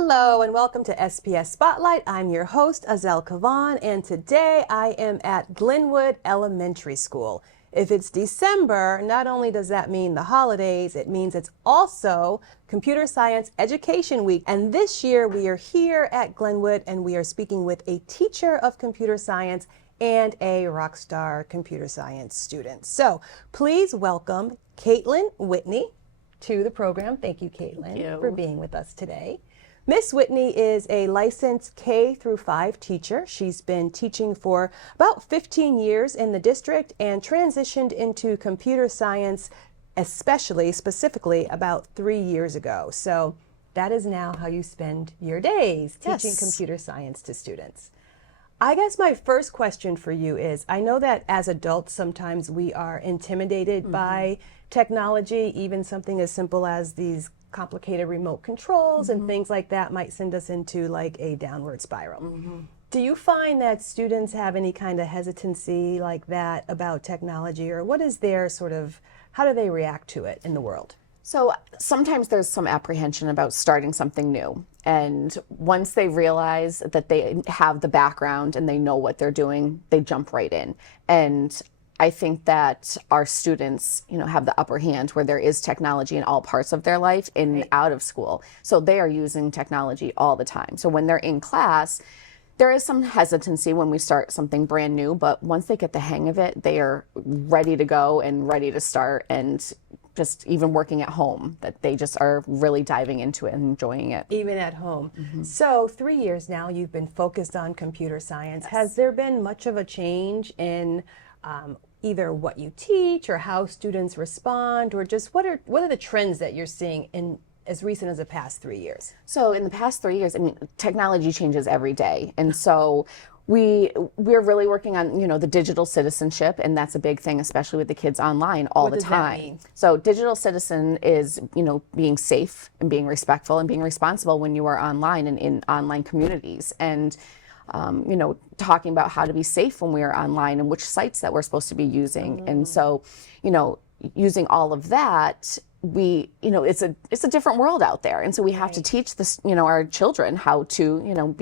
Hello and welcome to SPS Spotlight. I'm your host, Azel Kavan, and today I am at Glenwood Elementary School. If it's December, not only does that mean the holidays, it means it's also Computer Science Education Week. And this year we are here at Glenwood and we are speaking with a teacher of computer science and a rock star computer science student. So please welcome Caitlin Whitney to the program. Thank you, Caitlin, for being with us today. Miss Whitney is a licensed K through 5 teacher. She's been teaching for about 15 years in the district and transitioned into computer science, specifically about 3 years ago. So that is now how you spend your days, teaching computer science to students. I guess my first question for you is, I know that as adults sometimes we are intimidated by technology, even something as simple as these complicated remote controls and things like that might send us into like a downward spiral. Do you find that students have any kind of hesitancy like that about technology, or what is their sort of, how do they react to it in the world? So sometimes there's some apprehension about starting something new. And once they realize that they have the background and they know what they're doing, they jump right in. And I think that our students, have the upper hand where there is technology in all parts of their life in and out of school. So they are using technology all the time. So when they're in class, there is some hesitancy when we start something brand new, but once they get the hang of it, they are ready to go and ready to start, and just even working at home, that they just are really diving into it and enjoying it. Even at home. So 3 years now you've been focused on computer science. Has there been much of a change in either what you teach or how students respond, or just what are the trends that you're seeing in as recent as the past 3 years? So in the past 3 years, technology changes every day. And so we're really working on, the digital citizenship, and that's a big thing, especially with the kids online all the time. What does that mean? So digital citizen is, being safe and being respectful and being responsible when you are online and in online communities. And talking about how to be safe when we are online and which sites that we're supposed to be using. And so, using all of that, it's a different world out there. And so we have to teach this, our children how to,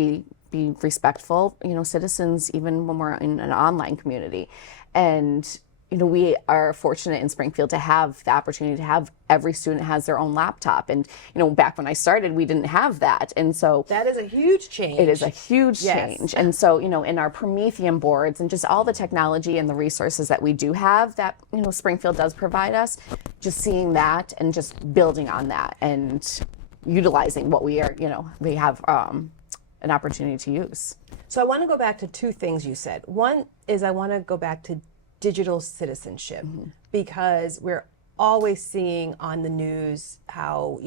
be respectful, citizens, even when we're in an online community. And we are fortunate in Springfield to have the opportunity to have every student has their own laptop. And, back when I started, we didn't have that. And so that is a huge change. It is a huge change. And so, in our Promethean boards and just all the technology and the resources that we do have that, Springfield does provide us, just seeing that and just building on that and utilizing what we are, we have an opportunity to use. So I want to go back to two things you said. One is I want to go back to digital citizenship, because we're always seeing on the news how,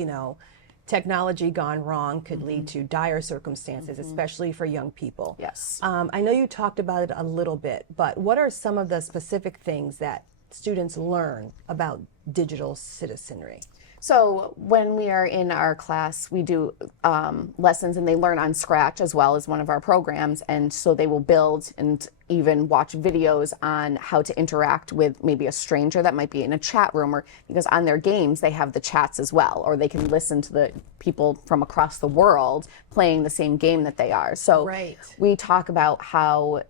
technology gone wrong could lead to dire circumstances, especially for young people. Yes. I know you talked about it a little bit, but what are some of the specific things that students learn about digital citizenry? So when we are in our class, we do lessons, and they learn on Scratch as well as one of our programs. And so they will build and even watch videos on how to interact with maybe a stranger that might be in a chat room, or because on their games they have the chats as well, or they can listen to the people from across the world playing the same game that they are. So we talk about how,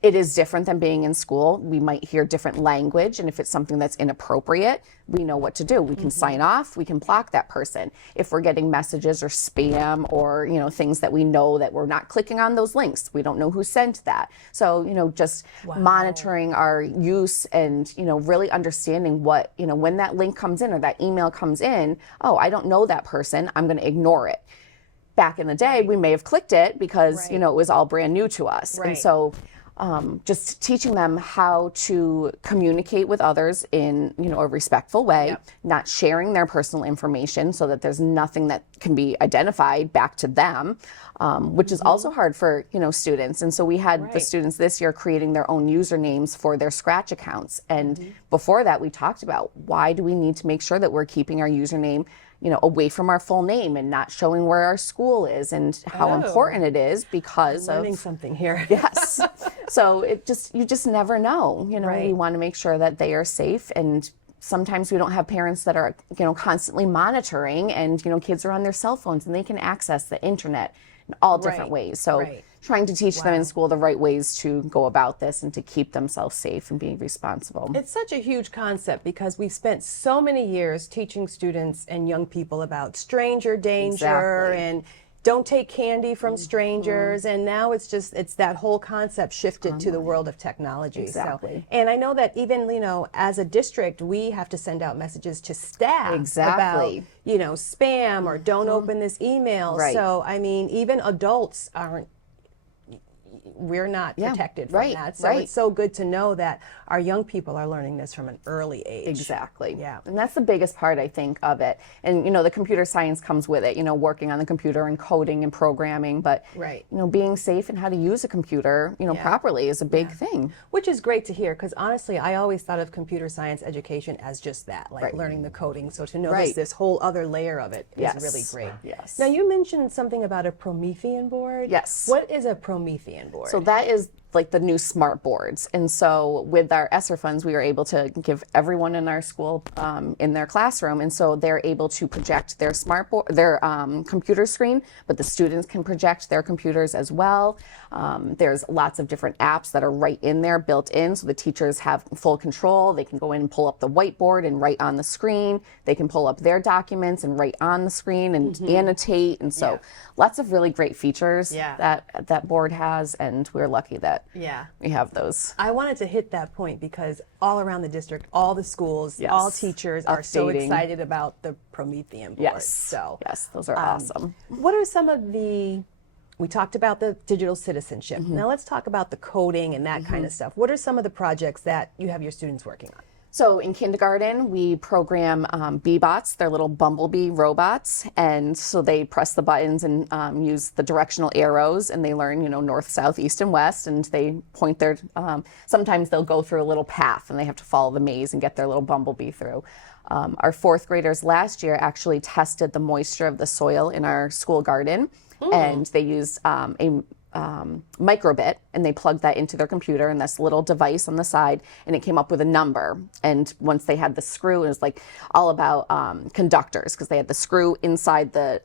it is different than being in school. We might hear different language, and if it's something that's inappropriate, we know what to do. We can sign off, we can block that person. If we're getting messages or spam or, things that we know that we're not clicking on those links, we don't know who sent that. So, just monitoring our use and, really understanding what, when that link comes in or that email comes in, oh, I don't know that person, I'm going to ignore it. Back in the day, we may have clicked it because, it was all brand new to us. And so just teaching them how to communicate with others in, a respectful way, not sharing their personal information so that there's nothing that can be identified back to them, which is also hard for, students. And so we had the students this year creating their own usernames for their Scratch accounts. And before that, we talked about why do we need to make sure that we're keeping our username away from our full name and not showing where our school is and how important it is because learning something here. Yes. So you just never know. We want to make sure that they are safe and sometimes we don't have parents that are, constantly monitoring, and, kids are on their cell phones and they can access the internet in all different ways. So trying to teach them in school the right ways to go about this and to keep themselves safe and being responsible. It's such a huge concept because we've spent so many years teaching students and young people about stranger danger and don't take candy from strangers, and now it's that whole concept shifted to the world of technology. Exactly. So, and I know that even, as a district, we have to send out messages to staff about, spam or don't open this email. Right. So, I mean, even adults we're not protected from that. So it's so good to know that our young people are learning this from an early age. Exactly. Yeah. And that's the biggest part, I think, of it. And, the computer science comes with it, working on the computer and coding and programming. But, being safe and how to use a computer, properly is a big thing. Which is great to hear, because honestly, I always thought of computer science education as just that, like learning the coding. So to know this whole other layer of it is really great. Yes. Now, you mentioned something about a Promethean board. Yes. What is a Promethean board? So that is like the new smart boards. And so with our ESSER funds, we were able to give everyone in our school in their classroom. And so they're able to project their smart board, their computer screen, but the students can project their computers as well. There's lots of different apps that are right in there, built in, so the teachers have full control. They can go in and pull up the whiteboard and write on the screen. They can pull up their documents and write on the screen and annotate. And so lots of really great features that board has, and we're lucky that we have those. I wanted to hit that point because all around the district, all the schools, all teachers are so excited about the Promethean board. Yes. So those are awesome. What are some of we talked about the digital citizenship. Now let's talk about the coding and that kind of stuff. What are some of the projects that you have your students working on? So in kindergarten, we program B-bots, they're little bumblebee robots, and so they press the buttons and use the directional arrows, and they learn, north, south, east, and west, and they point their, sometimes they'll go through a little path, and they have to follow the maze and get their little bumblebee through. Our fourth graders last year actually tested the moisture of the soil in our school garden, and they used a microbit, and they plugged that into their computer and this little device on the side, and it came up with a number. And once they had the screw, it was like all about conductors, because they had the screw inside the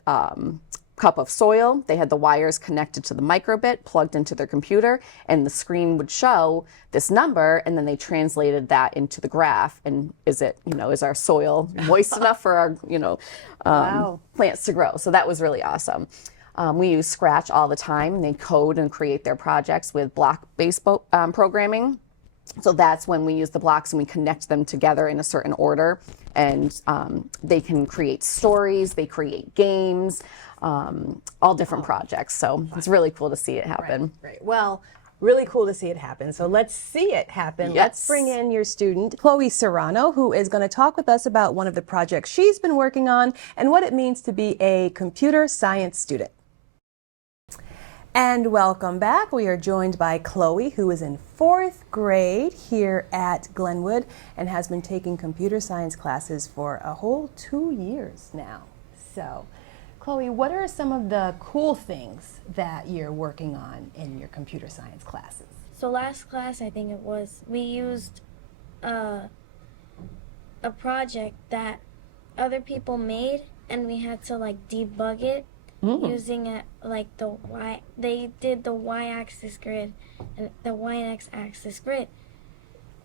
cup of soil. They had the wires connected to the microbit, plugged into their computer, and the screen would show this number, and then they translated that into the graph. And is our soil moist enough for our, plants to grow? So that was really awesome. We use Scratch all the time, and they code and create their projects with block-based programming. So that's when we use the blocks and we connect them together in a certain order. And they can create stories, they create games, all different projects. So it's really cool to see it happen. Right. Well, really cool to see it happen. So let's see it happen. Yes. Let's bring in your student, Chloe Serrano, who is going to talk with us about one of the projects she's been working on and what it means to be a computer science student. And welcome back. We are joined by Chloe, who is in 4th grade here at Glenwood and has been taking computer science classes for a whole 2 years now. So, Chloe, what are some of the cool things that you're working on in your computer science classes? So last class, I think it was, we used a project that other people made, and we had to debug it. Using it they did the y-axis grid and the y-axis grid,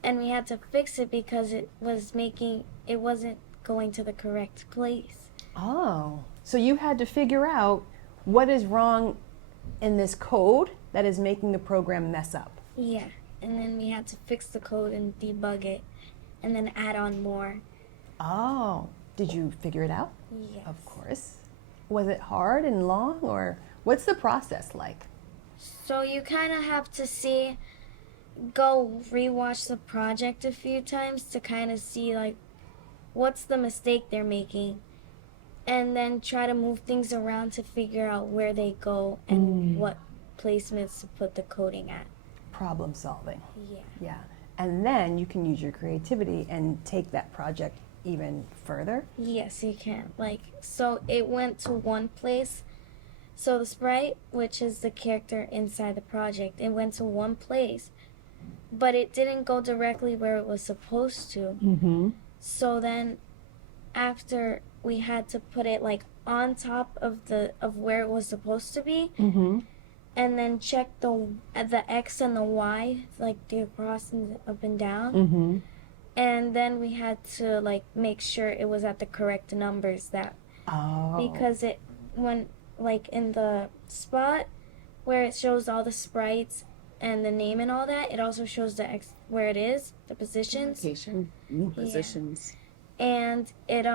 and we had to fix it because it wasn't going to the correct place. Oh, so you had to figure out what is wrong in this code that is making the program mess up. Yeah, and then we had to fix the code and debug it, and then add on more. Oh, did you figure it out? Yes. Of course. Was it hard and long, or what's the process like? So you kind of have to go rewatch the project a few times to kind of see what's the mistake they're making, and then try to move things around to figure out where they go and what placements to put the coding at. Problem solving. Yeah. Yeah. And then you can use your creativity and take that project even further? Yes, you can. So it went to one place. So the sprite, which is the character inside the project, it went to one place, but it didn't go directly where it was supposed to. So then after we had to put it like on top of where it was supposed to be, and then check the X and the Y, like the across and the up and down. And then we had to like make sure it was at the correct numbers because it when like in the spot where it shows all the sprites and the name and all that, it also shows the X where it is, the positions. Positions. And it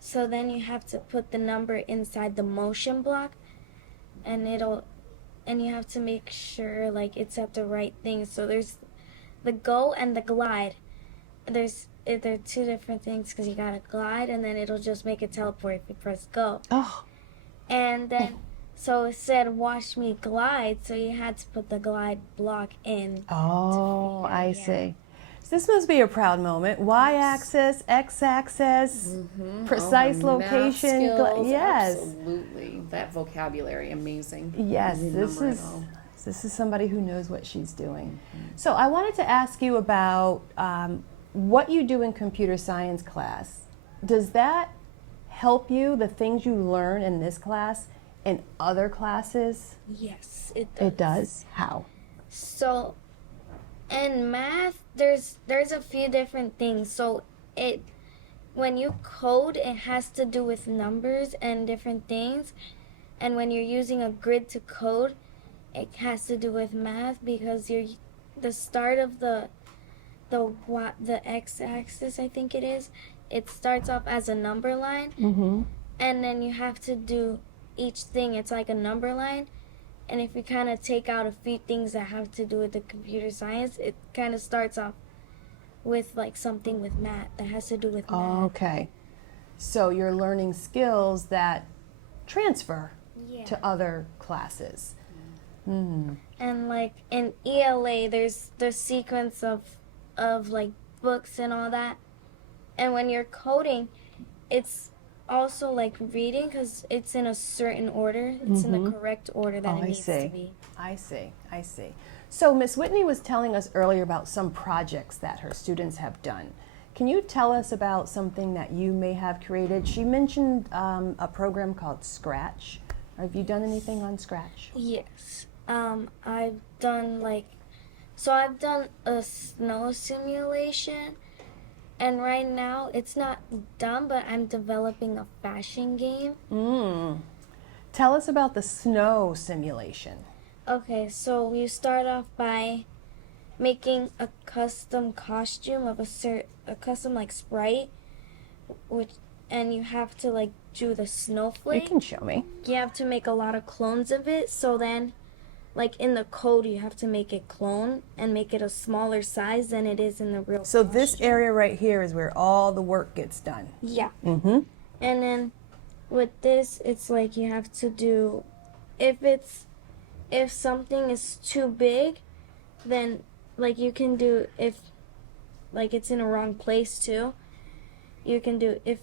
so then you have to put the number inside the motion block, and you have to make sure like it's at the right thing. So there's the go and the glide. They're two different things because you gotta glide and then it'll just make it teleport if you press go. And then so it said watch me glide, so you had to put the glide block in. I see. So this must be a proud moment. Y-axis, X-axis, precise location. Yes. Absolutely. That vocabulary, amazing. Yes, this is somebody who knows what she's doing. So I wanted to ask you about what you do in computer science class. Does that help you, the things you learn in this class, in other classes? Yes, it does. It does? How? So in math, there's a few different things. So when you code, it has to do with numbers and different things. And when you're using a grid to code, it has to do with math because the start of the x-axis, I think it is. It starts off as a number line, and then you have to do each thing. It's like a number line. And if you kind of take out a few things that have to do with the computer science, it kind of starts off with like something with math that has to do with math. Okay. So you're learning skills that transfer to other classes. And like in ELA, there's the sequence of like books and all that. And when you're coding, it's also like reading because it's in a certain order. It's in the correct order that it needs to be. I see. So Miss Whitney was telling us earlier about some projects that her students have done. Can you tell us about something that you may have created? She mentioned a program called Scratch. Have you done anything on Scratch? Yes. I've done I've done a snow simulation. And right now, it's not done, but I'm developing a fashion game. Tell us about the snow simulation. Okay, so you start off by making a custom costume of a custom like sprite, and you have to like do the snowflake. You can show me. You have to make a lot of clones of it, so then like in the code you have to make it clone and make it a smaller size than it is in the real So costume. this area right here is where all the work gets done. Yeah. And then with this, it's like you have to do, if something is too big, then like you can do, if like it's in a wrong place too, you can do, if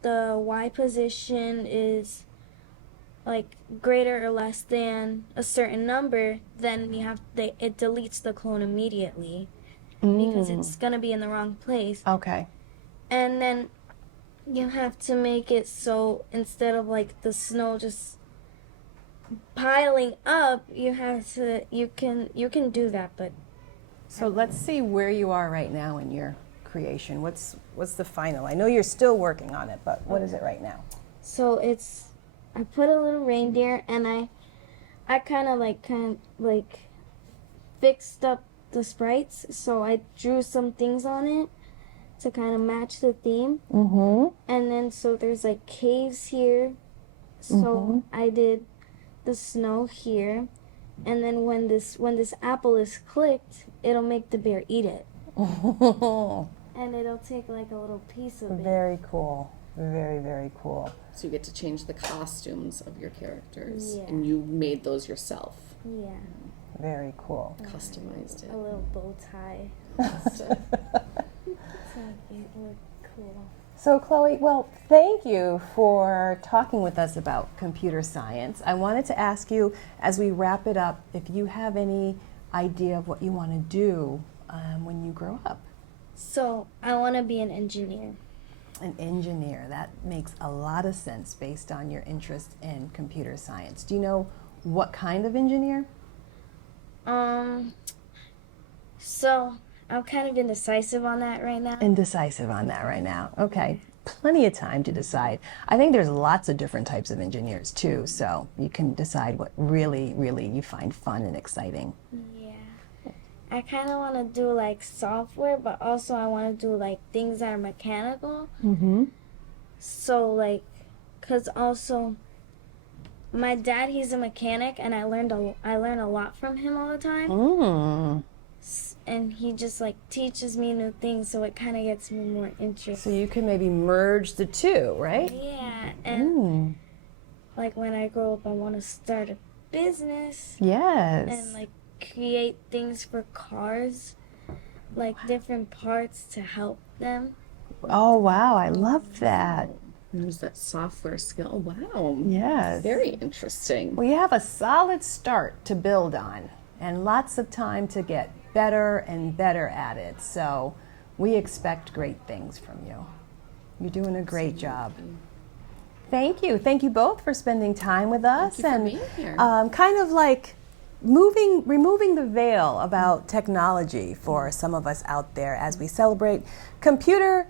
the Y position is like greater or less than a certain number, then it deletes the clone immediately because it's gonna be in the wrong place. Okay. And then you have to make it so instead of like the snow just piling up, you can do that, but So let's see where you are right now in your creation. What's the final? I know you're still working on it, but what is it right now? so I put a little reindeer and I kind of fixed up the sprites, so I drew some things on it to kind of match the theme. And then so there's like caves here, so I did the snow here, and then when this apple is clicked, it'll make the bear eat it. And it'll take like a little piece of it. Very cool. Very, very cool. So you get to change the costumes of your characters, Yeah. and you made those yourself. Yeah, Very cool. Customized it. a little bow tie. So it looked cool. So Chloe, well, thank you for talking with us about computer science. I wanted to ask you, as we wrap it up, if you have any idea of what you want to do when you grow up. So I want to be an engineer. An engineer. That makes a lot of sense based on your interest in computer science. Do you know what kind of engineer? So I'm kind of indecisive on that right now. Indecisive on that right now. Okay. Plenty of time to decide. I think there's lots of different types of engineers too, so you can decide what really, really you find fun and exciting. Yeah. I kind of want to do like software, but also I want to do like things that are mechanical. Mm-hmm. So like, cause also my dad, he's a mechanic, and I learn a lot from him all the time. Mm. And he just like teaches me new things, so it kind of gets me more So interested. you can maybe merge the two, right? Yeah, and like when I grow up, I want to start a business Yes. and like create things for cars, like different parts to help them. Oh, wow. I love that. There's that software skill. Wow. Yes. Very interesting. We have a solid start to build on and lots of time to get better and better at it. So we expect great things from you. You're doing a great job. Thank you. Thank you both for spending time with us. Thank you for being here. Kind of like removing the veil about technology for some of us out there as we celebrate computer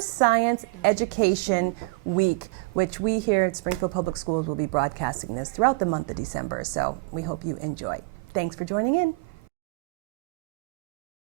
science education week, which we here at Springfield Public Schools will be broadcasting this throughout the month of December. So we hope you enjoy. Thanks for joining in.